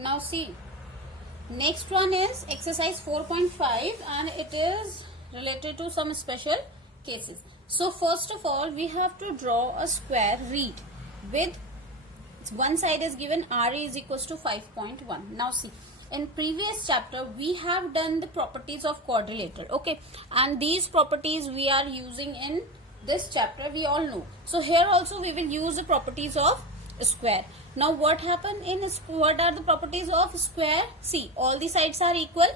Now see, next one is exercise 4.5 and it is related to some special cases. So first of all we have to draw a square reed with one side is given RE is equals to 5.1. Now see, in previous chapter we have done the properties of quadrilateral, okay, and these properties we are using in this chapter, we all know. So here also we will use the properties of square. Now what happened in what are the properties of square? See, all the sides are equal.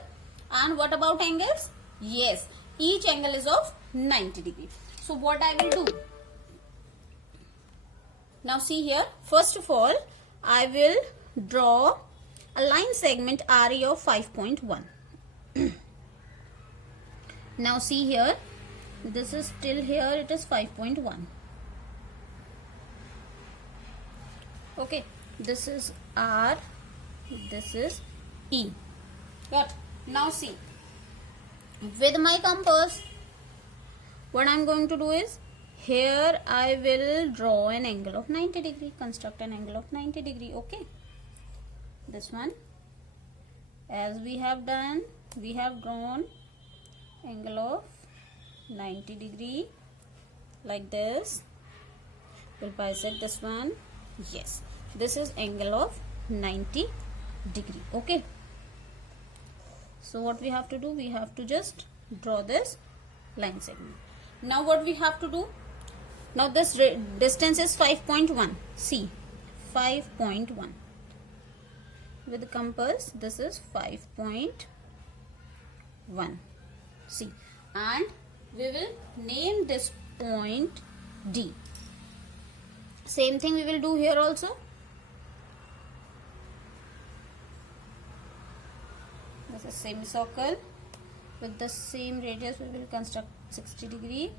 And what about angles? Yes, each angle is of 90 degree. So what I will do now, see here, first of all I will draw a line segment RE of 5.1. Now see here, this is still here, it is 5.1. Okay, this is R, this is E. Got? Now see, with my compass what I am going to do is, here I will draw an angle of 90 degree, construct an angle of 90 degree, okay. This one, as we have done, we have drawn angle of 90 degree like this. We'll bisect this one. Yes, this is angle of 90 degree, okay. So what we have to do, we have to just draw this line segment. Now what we have to do, now this distance is 5.1. See, 5.1. With the compass, this is 5.1. See, and we will name this point D. Same thing we will do here also. This is semicircle. With the same radius, we will construct 60 degree.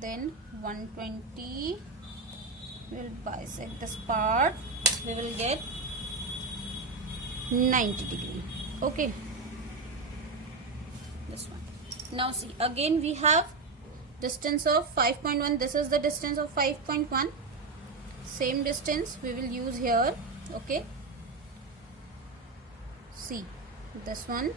Then 120, we will bisect this part, we will get 90 degree, okay. This one. Now see, again we have distance of 5.1, this is the distance of 5.1, same distance we will use here, okay. See, this one,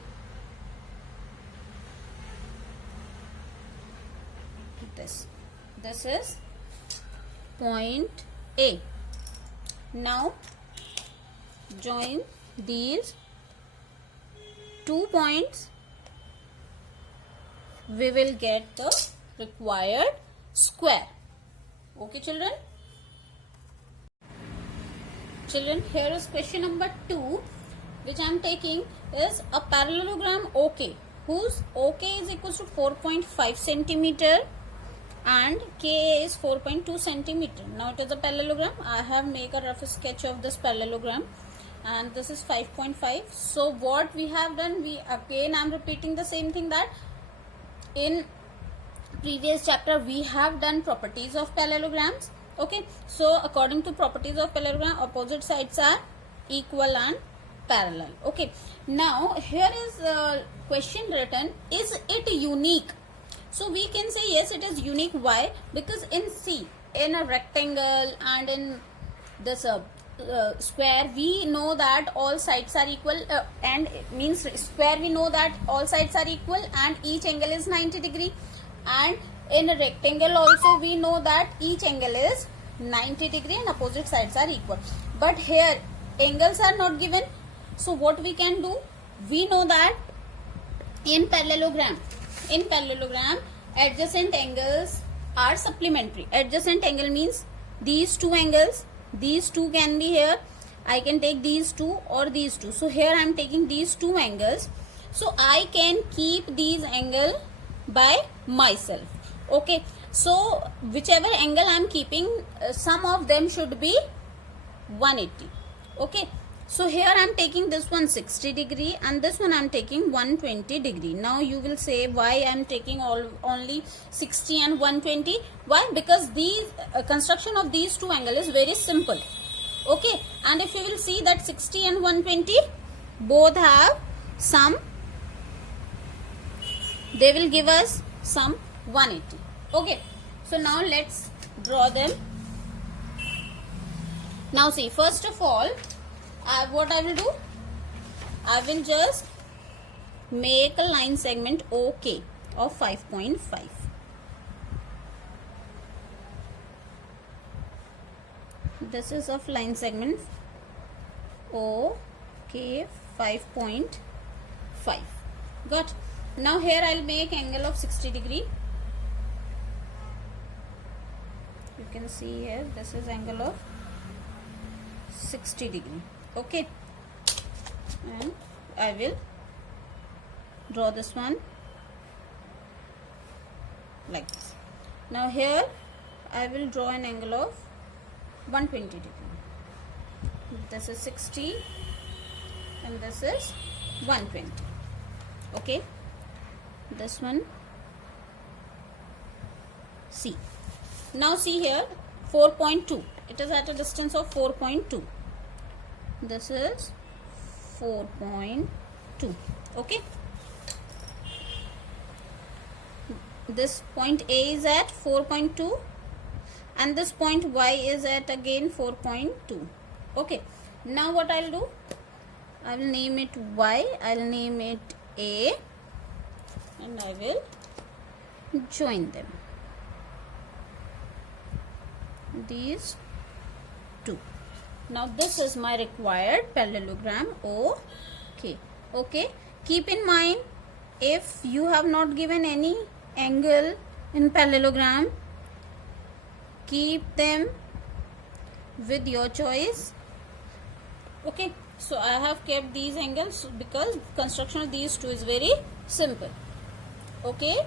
this is point A. Now join these 2 points, we will get the required square, okay children. Here is question number 2 which I am taking is a parallelogram OK whose OK is equals to 4.5 centimeter and K is 4.2 centimeter. Now it is a parallelogram. I have made a rough sketch of this parallelogram and this is 5.5. So what we have done, we again I am repeating the same thing that in previous chapter we have done properties of parallelograms, okay. So according to properties of parallelogram, opposite sides are equal and parallel, okay. Now here is a question written, is it unique? So we can say yes, it is unique. Why? Because in C, in a rectangle and in this square, we know that all sides are equal and it means square we know that all sides are equal and each angle is 90 degree, and in a rectangle also we know that each angle is 90 degree and opposite sides are equal. But here angles are not given. So what we can do, we know that in parallelogram adjacent angles are supplementary. Adjacent angle means these two angles, these two can be here, I can take these two or these two. So here I am taking these two angles, so I can keep these angle by myself, okay. So whichever angle I am keeping, some of them should be 180, okay. So here I am taking this one 60 degree and this one I am taking 120 degree. Now you will say why I am taking only 60 and 120. Why? Because these construction of these two angles is very simple, okay. And if you will see that 60 and 120 both have some, they will give us some 180, okay. So now let's draw them. Now see, first of all what I will do, I will just make a line segment OK of 5.5. This is of line segment OK 5.5. Got. Now here I'll make angle of 60 degree. You can see here, this is angle of 60 degree. Okay, and I will draw this one like this. Now here I will draw an angle of 120 degree. This is 60 and this is 120. Okay, this one. See, now see here 4.2. It is at a distance of 4.2. This is 4.2. Okay, this point A is at 4.2 and this point Y is at again 4.2. Okay, now what I'll do, I will name it Y, I'll name it A, and I will join them, these two. Now this is my required parallelogram OK. Okay, keep in mind, if you have not given any angle in parallelogram, keep them with your choice. Okay, so I have kept these angles because construction of these two is very simple. Okay.